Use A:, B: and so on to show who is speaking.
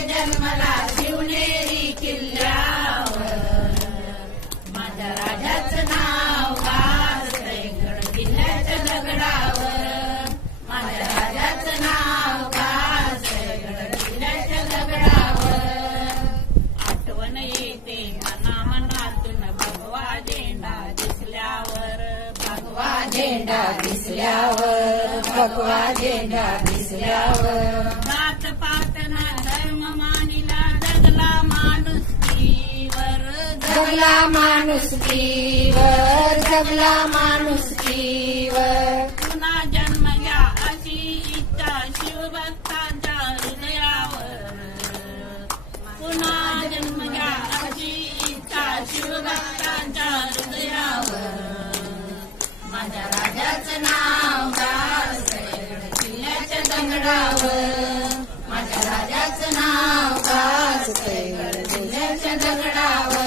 A: जन्मला शिवनेरी किल्ल्यावर. माझ्या राजाचं नाव गाजतंय गड किल्ल्याच्या दगडावर. माझ्या राजाचं नाव गाजतंय गड किल्ल्याच्या दगडावर. आठवण येते मना मनातून भगवा झेंडा दिसल्यावर. भगवा झेंडा दिसल्यावर भगवा झेंडा दिसल्यावर. जगला माणूस जगला माणूस पुन्हा जन्म घ्या अशी इच्छा शिवभक्ताच्या हृदयावर. पुन्हा जन्म घ्या अशी इच्छा शिवभक्ताच्या हृदयावर. माझ्या राजाचं नाव किल्ल्याच्या दगडावर. माझ्या राजाचं नाव गाजतंय गड दगडावर.